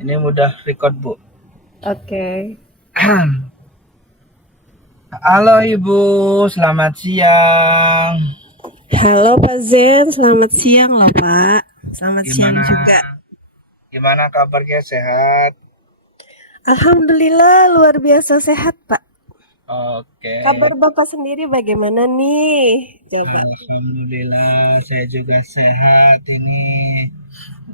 Ini udah record, Bu. Oke. Halo Ibu, selamat siang. Halo Pak Zen, selamat siang loh Pak. Selamat siang Gimana juga. gimana kabarnya, sehat? Alhamdulillah luar biasa sehat Pak. Oke. Kabar Bapak sendiri bagaimana nih? Coba. Alhamdulillah saya juga sehat ini.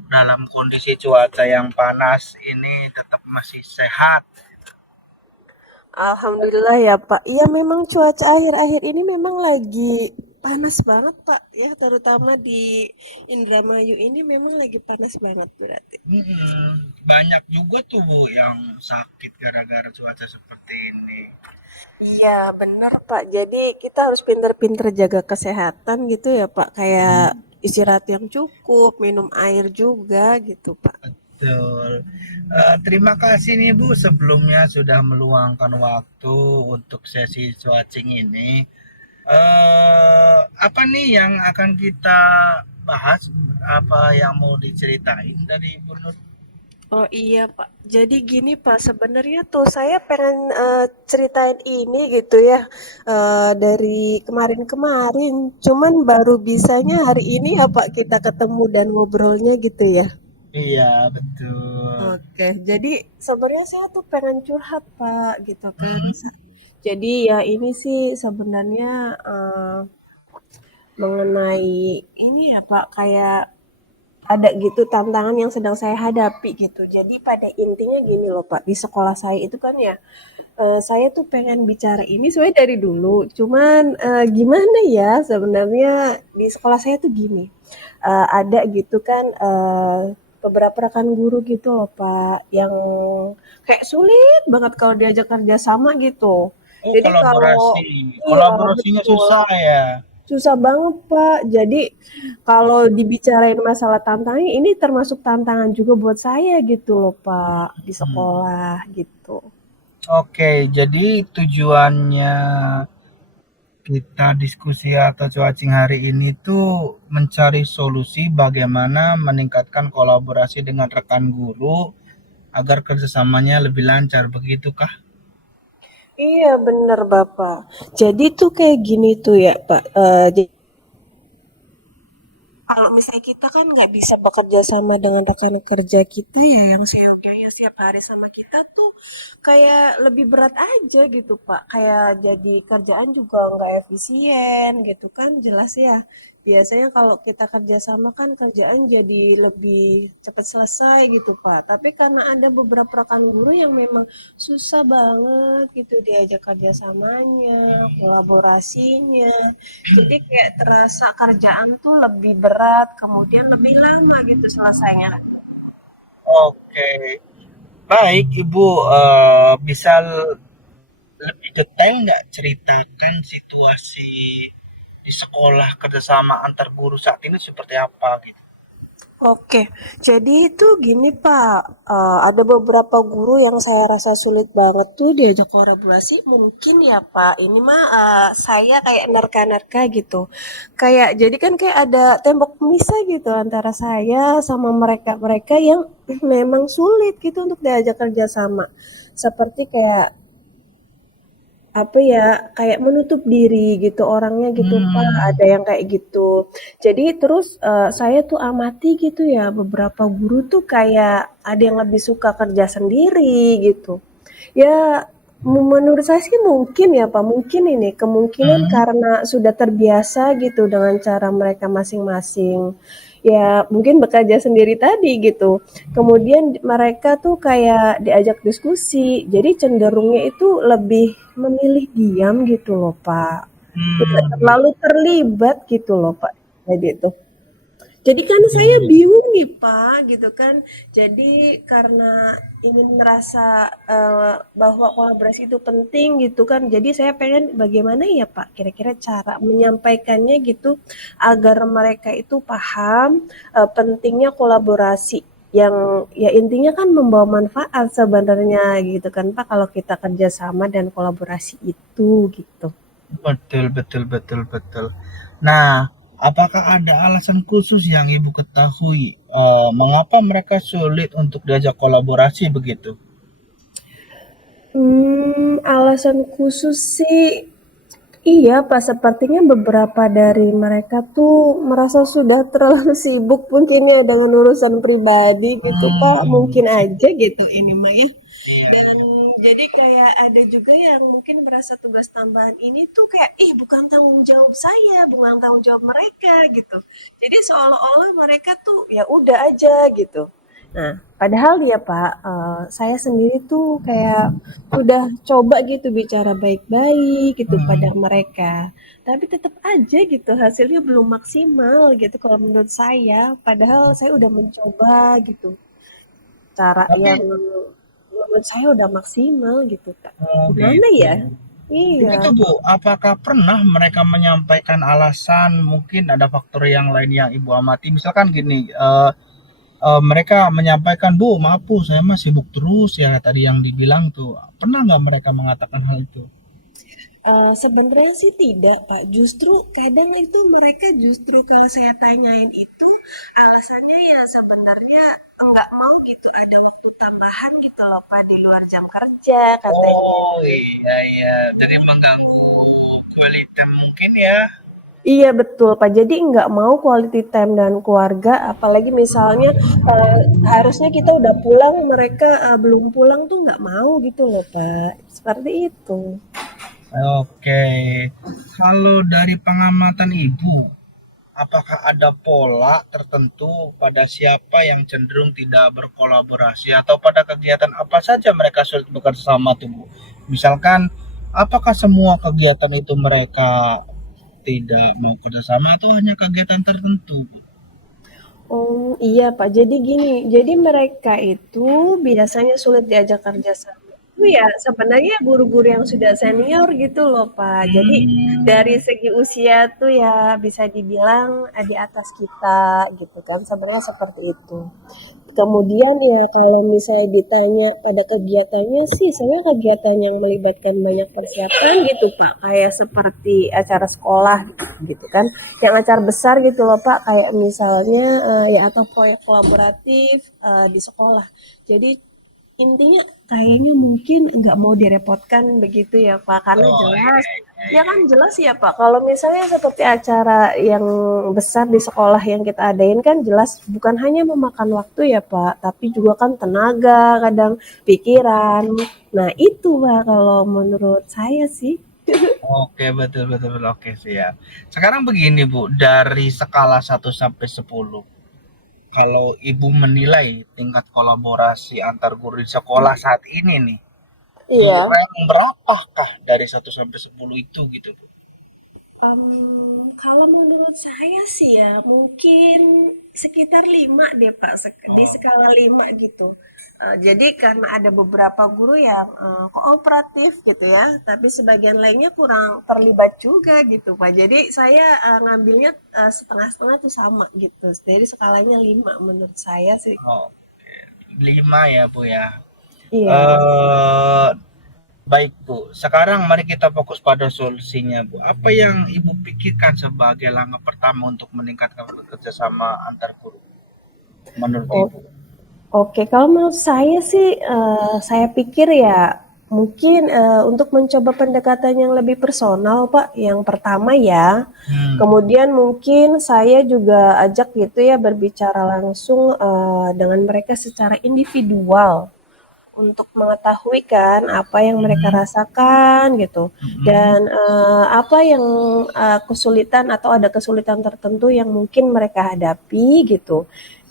Dalam kondisi cuaca yang panas ini tetap masih sehat. Alhamdulillah ya Pak. Iya memang cuaca akhir-akhir ini memang lagi panas banget Pak. Ya terutama di Indramayu ini memang lagi panas banget berarti. Banyak juga tuh Bu yang sakit gara-gara cuaca seperti ini. Iya bener Pak. Jadi kita harus pinter-pinter jaga kesehatan gitu ya Pak. Kayak istirahat yang cukup, minum air juga gitu Pak. Betul. Terima kasih nih Bu sebelumnya sudah meluangkan waktu untuk sesi cuacing ini. Apa nih yang akan kita bahas? Apa yang mau diceritain dari Bu Nur? Oh iya Pak. Jadi gini Pak, sebenarnya tuh saya pengen ceritain ini gitu ya dari kemarin-kemarin. Cuman baru bisanya hari ini ya Pak kita ketemu dan ngobrolnya gitu ya. Iya, betul. Oke, jadi sebenarnya saya tuh pengen curhat Pak gitu kan. Jadi ya ini sih sebenarnya mengenai ini ya Pak kayak ada gitu tantangan yang sedang saya hadapi gitu. Jadi pada intinya gini loh Pak, di sekolah saya itu kan ya, saya tuh pengen bicara ini sebenarnya dari dulu. Cuman gimana ya sebenarnya di sekolah saya tuh gini, ada gitu kan beberapa rekan guru gitu loh Pak, yang kayak sulit banget kalau diajak kerja sama gitu. Oh, Jadi kalau kolaborasi. iya Kolaborasinya betul. susah ya. Susah banget, Pak. Jadi kalau dibicarain masalah tantangan, ini termasuk tantangan juga buat saya gitu loh, Pak, di Hmm. sekolah gitu. Oke, jadi tujuannya kita diskusi atau cuacing hari ini tuh mencari solusi bagaimana meningkatkan kolaborasi dengan rekan guru agar kerjasamanya lebih lancar, begitukah? Iya, bener, Bapak. Jadi tuh kayak gini tuh ya, Pak. Kalau misalnya kita kan nggak bisa bekerja sama dengan rekan kerja kita ya yang seyogyanya setiap hari sama kita tuh kayak lebih berat aja gitu Pak. Kayak jadi kerjaan juga nggak efisien gitu kan jelas ya. Biasanya kalau kita kerja sama kan kerjaan jadi lebih cepat selesai gitu Pak. Tapi karena ada beberapa rekan guru yang memang susah banget gitu diajak kerja samanya, kolaborasinya. Jadi kayak terasa kerjaan tuh lebih berat, kemudian lebih lama gitu selesainya. Oke, baik Ibu, bisa lebih detail nggak ceritakan situasi di sekolah kerjasama antar guru saat ini seperti apa gitu? Oke, jadi itu gini Pak, ada beberapa guru yang saya rasa sulit banget tuh diajak kolaborasi. Mungkin ya Pak, ini mah saya kayak nerka-nerka gitu. Kayak jadi kan kayak ada tembok pemisah gitu antara saya sama mereka-mereka yang memang sulit gitu untuk diajak kerja sama. Seperti kayak apa ya, kayak menutup diri gitu orangnya gitu, Pak, Hmm, ada yang kayak gitu. Jadi terus, saya tuh amati gitu ya, beberapa guru tuh kayak ada yang lebih suka kerja sendiri gitu. Ya, menurut saya sih mungkin ya, Pak, mungkin ini kemungkinan hmm, karena sudah terbiasa gitu dengan cara mereka masing-masing. Ya, mungkin bekerja sendiri tadi gitu. Kemudian mereka tuh kayak diajak diskusi, jadi cenderungnya itu lebih memilih diam gitu loh, Pak. Tidak hmm, terlalu terlibat gitu loh, Pak. Jadi itu. Jadi kan saya iya. bingung nih Pak, gitu kan. Jadi karena ingin merasa bahwa kolaborasi itu penting gitu kan. Jadi saya pengen bagaimana ya Pak, kira-kira cara menyampaikannya gitu agar mereka itu paham pentingnya kolaborasi yang ya intinya kan membawa manfaat sebenarnya gitu kan Pak kalau kita kerjasama dan kolaborasi itu gitu. Betul, betul, betul, betul. Nah, apakah ada alasan khusus yang Ibu ketahui? Mengapa mereka sulit untuk diajak kolaborasi begitu? Alasan khusus sih, iya Pak, sepertinya beberapa dari mereka tuh merasa sudah terlalu sibuk mungkin ya dengan urusan pribadi gitu Pak, Hmm, mungkin aja gitu ini mah ya. iya, Dan jadi kayak ada juga yang mungkin merasa tugas tambahan ini tuh kayak, ih bukan tanggung jawab saya, bukan tanggung jawab mereka gitu. Jadi seolah-olah mereka tuh ya udah aja gitu. Nah, padahal ya Pak, saya sendiri tuh kayak udah coba gitu bicara baik-baik gitu pada hmm, mereka. Tapi tetap aja gitu hasilnya belum maksimal gitu kalau menurut saya. Padahal saya udah mencoba gitu. Cara tapi yang menurut saya udah maksimal gitu, Kak. oh Gimana gitu. ya? Iya. Begitu Bu, apakah pernah mereka menyampaikan alasan mungkin ada faktor yang lain yang Ibu amati? Misalkan gini, mereka menyampaikan, Bu, maaf Bu, saya mah sibuk terus ya tadi yang dibilang tuh. Pernah nggak mereka mengatakan hal itu? Sebenarnya sih tidak, Pak. Justru kadang itu mereka justru kalau saya tanyain itu alasannya ya sebenarnya enggak mau gitu ada waktu tambahan gitu loh, Pak, di luar jam kerja katanya. Oh iya iya, jadi mengganggu kualitas mungkin ya. Iya betul, Pak. Jadi nggak mau quality time dengan keluarga, apalagi misalnya eh, harusnya kita udah pulang, mereka belum pulang tuh nggak mau gitu loh, Pak. Seperti itu. Oke, kalau dari pengamatan Ibu, apakah ada pola tertentu pada siapa yang cenderung tidak berkolaborasi atau pada kegiatan apa saja mereka sulit bekerja sama tuh Bu? Misalkan, apakah semua kegiatan itu mereka tidak mau kerjasama atau hanya kegiatan tertentu Bu? Oh iya Pak, jadi gini, jadi mereka itu biasanya sulit diajak kerja sama itu ya sebenarnya guru-guru yang sudah senior gitu loh Pak. Jadi dari Hmm, segi usia tuh ya bisa dibilang di atas kita gitu kan, sebenarnya seperti itu. Kemudian ya kalau misalnya ditanya pada kegiatannya sih, sebenarnya kegiatan yang melibatkan banyak persiapan gitu Pak, kayak seperti acara sekolah gitu kan, yang acara besar gitu loh Pak, kayak misalnya ya atau proyek kolaboratif di sekolah. Jadi intinya kayaknya mungkin nggak mau direpotkan begitu ya Pak, karena oh jelas iya, iya, ya iya. kan jelas ya Pak, kalau misalnya seperti acara yang besar di sekolah yang kita adain kan jelas bukan hanya memakan waktu ya Pak, tapi juga kan tenaga, kadang pikiran. Nah itu Pak kalau menurut saya sih. Oke, betul betul betul. Oke, siap. Sekarang begini, Bu, dari skala 1 sampai 10, kalau Ibu menilai tingkat kolaborasi antar guru di sekolah saat ini nih, di Iya. rank berapakah dari 1 sampai 10 itu gitu, Bu? Kalau menurut saya sih ya mungkin sekitar 5 deh Pak, di Oh, skala 5 gitu. Jadi karena ada beberapa guru yang kooperatif gitu ya, tapi sebagian lainnya kurang terlibat juga gitu Pak. Jadi saya ngambilnya setengah-setengah tuh sama gitu. Jadi skalanya 5 menurut saya sih. oh, 5 ya, Bu ya. Iya. Eh, baik, Bu. Sekarang mari kita fokus pada solusinya, Bu. Apa yang Ibu pikirkan sebagai langkah pertama untuk meningkatkan kerjasama antar guru menurut Oh, Ibu? oke, kalau menurut saya sih, saya pikir ya mungkin, untuk mencoba pendekatan yang lebih personal, Pak, yang pertama ya. Hmm. Kemudian mungkin saya juga ajak gitu ya berbicara langsung, dengan mereka secara individual untuk mengetahui kan apa yang mereka Mhm, rasakan gitu mhm. dan, apa yang, kesulitan atau ada kesulitan tertentu yang mungkin mereka hadapi gitu.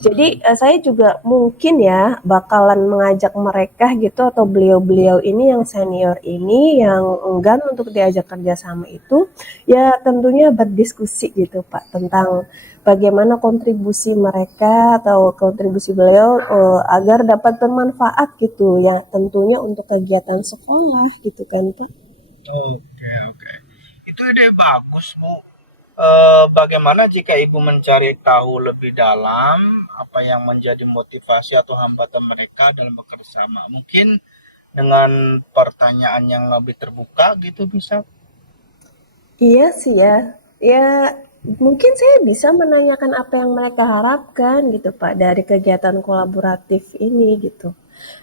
Jadi, Mhm. saya juga mungkin ya bakalan mengajak mereka gitu atau beliau-beliau ini yang senior ini yang enggan untuk diajak kerja sama itu, ya tentunya berdiskusi gitu Pak tentang bagaimana kontribusi mereka atau kontribusi beliau agar dapat bermanfaat gitu ya tentunya untuk kegiatan sekolah gitu kan Pak. Oke, oke. Itu ide bagus, Bu. Bagaimana jika Ibu mencari tahu lebih dalam apa yang menjadi motivasi atau hambatan mereka dalam bekerja sama? Mungkin dengan pertanyaan yang lebih terbuka gitu bisa. Iya sih ya. Ya Mungkin saya bisa menanyakan apa yang mereka harapkan gitu Pak dari kegiatan kolaboratif ini gitu.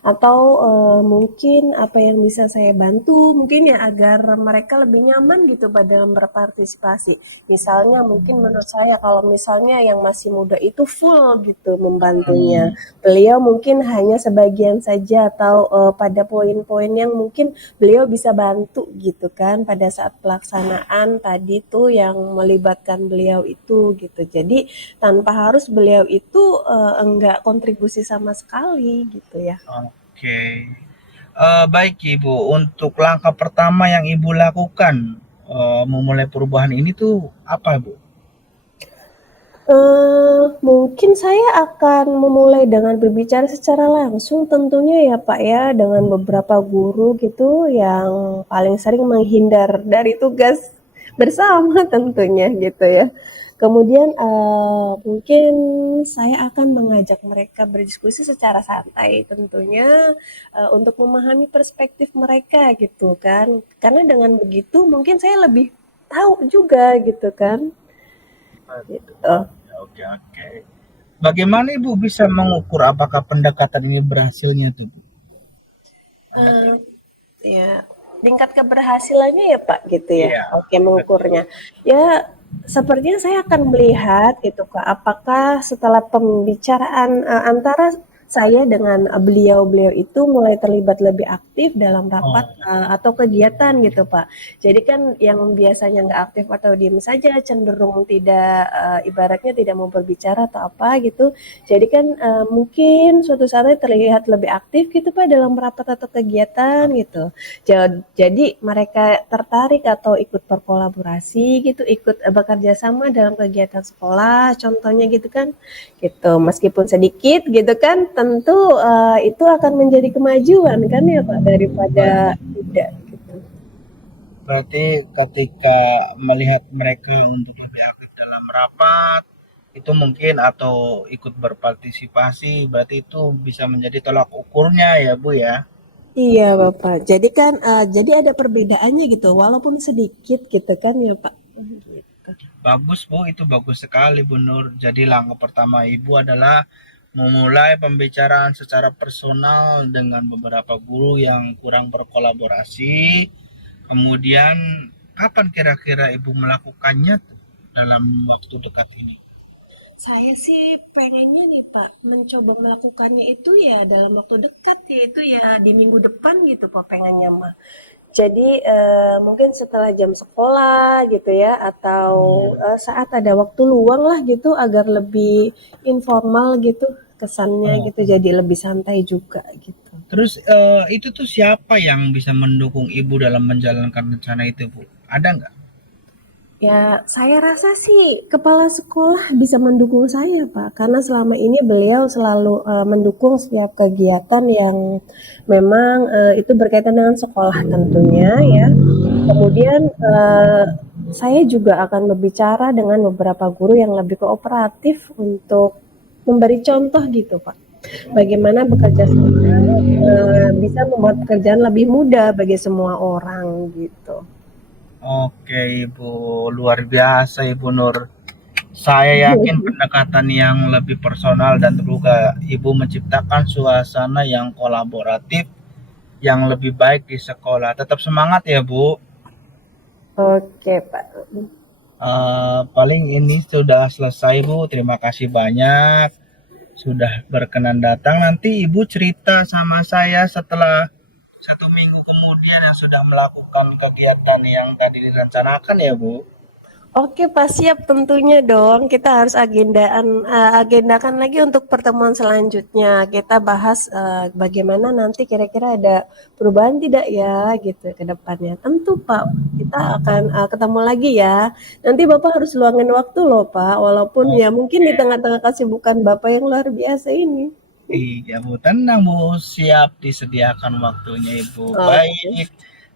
Atau mungkin apa yang bisa saya bantu mungkin ya agar mereka lebih nyaman gitu Pak dalam berpartisipasi. Misalnya mungkin menurut saya kalau misalnya yang masih muda itu full gitu membantunya. Hmm, Beliau mungkin hanya sebagian saja atau pada poin-poin yang mungkin beliau bisa bantu gitu kan pada saat pelaksanaan tadi tuh yang melibatkan beliau itu gitu. Jadi tanpa harus beliau itu enggak kontribusi sama sekali gitu ya. oke. Baik Ibu, untuk langkah pertama yang Ibu lakukan memulai perubahan ini tuh apa, Bu? Mungkin saya akan memulai dengan berbicara secara langsung tentunya ya Pak ya, dengan beberapa guru gitu yang paling sering menghindar dari tugas bersama tentunya gitu ya. Kemudian mungkin saya akan mengajak mereka berdiskusi secara santai tentunya untuk memahami perspektif mereka gitu kan. Karena dengan begitu mungkin saya lebih tahu juga gitu kan. Gitu. Oke, oke, oke. Bagaimana Ibu bisa mengukur apakah pendekatan ini berhasilnya tuh, Bu? Ada Eh, tips? ya, tingkat keberhasilannya ya Pak gitu ya. Iya, Oke, betul. mengukurnya. Ya, sepertinya saya akan melihat gitu Kak, apakah setelah pembicaraan antara saya dengan beliau-beliau itu mulai terlibat lebih aktif dalam rapat Oh, atau kegiatan gitu Pak. Jadi kan yang biasanya nggak aktif atau diem saja cenderung tidak ibaratnya tidak mau berbicara atau apa gitu. Jadi kan mungkin suatu saatnya terlihat lebih aktif gitu Pak dalam rapat atau kegiatan gitu. Jadi mereka tertarik atau ikut berkolaborasi gitu, ikut bekerja sama dalam kegiatan sekolah, contohnya gitu kan, gitu. Meskipun sedikit gitu kan, tentu itu akan menjadi kemajuan kan ya Pak daripada tidak gitu. berarti ketika melihat mereka untuk lebih aktif dalam rapat, itu mungkin atau ikut berpartisipasi, berarti itu bisa menjadi tolak ukurnya ya, Bu ya. Iya Bapak. Jadi kan jadi ada perbedaannya gitu, walaupun sedikit gitu kan ya Pak. Gitu. Bagus Bu, itu bagus sekali Bu Nur. Jadi langkah pertama Ibu adalah memulai pembicaraan secara personal dengan beberapa guru yang kurang berkolaborasi. Kemudian kapan kira-kira Ibu melakukannya tuh dalam waktu dekat ini? Saya sih pengennya nih Pak, mencoba melakukannya itu ya dalam waktu dekat, yaitu ya di minggu depan gitu Pak pengennya mah. Jadi mungkin setelah jam sekolah gitu ya, atau saat ada waktu luang lah gitu agar lebih informal gitu kesannya Oh, gitu, jadi lebih santai juga gitu. terus itu tuh siapa yang bisa mendukung Ibu dalam menjalankan rencana itu Bu? Ada nggak? Ya, saya rasa sih kepala sekolah bisa mendukung saya, Pak, karena selama ini beliau selalu mendukung setiap kegiatan yang memang itu berkaitan dengan sekolah tentunya ya. Kemudian saya juga akan berbicara dengan beberapa guru yang lebih kooperatif untuk memberi contoh gitu, Pak. Bagaimana bekerja sama bisa membuat pekerjaan lebih mudah bagi semua orang gitu. Oke Ibu, luar biasa Ibu Nur. Saya yakin pendekatan yang lebih personal dan terbuka Ibu menciptakan suasana yang kolaboratif yang lebih baik di sekolah. Tetap semangat ya Bu. Oke, Pak. Paling ini sudah selesai Bu. Terima kasih banyak sudah berkenan datang. Nanti Ibu cerita sama saya setelah 1 minggu kemudian yang sudah melakukan kegiatan yang tadi direncanakan ya Bu. Oke, Pak, siap tentunya dong. Kita harus agendakan lagi untuk pertemuan selanjutnya. Kita bahas bagaimana nanti kira-kira ada perubahan tidak ya gitu ke depannya. Tentu, Pak. Kita akan ketemu lagi ya. Nanti Bapak harus luangin waktu loh, Pak. Walaupun ya mungkin di Oke. tengah-tengah kesibukan Bapak yang luar biasa ini. Iya Bu, tenang Bu, siap disediakan waktunya Ibu. Oke. Baik,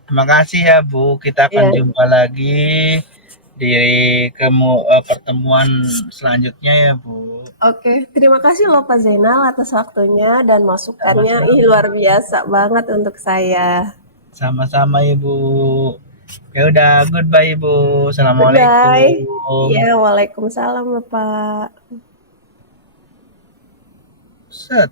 terima kasih ya Bu. Kita akan Ya, jumpa lagi di pertemuan selanjutnya ya Bu. oke. Terima kasih loh Pak Zainal atas waktunya dan masukannya. Ih, Sama-sama, luar biasa banget untuk saya. sama-sama Ibu. Ya udah, goodbye Ibu. Goodbye. Assalamualaikum. Iya, waalaikumsalam Bapak. Set.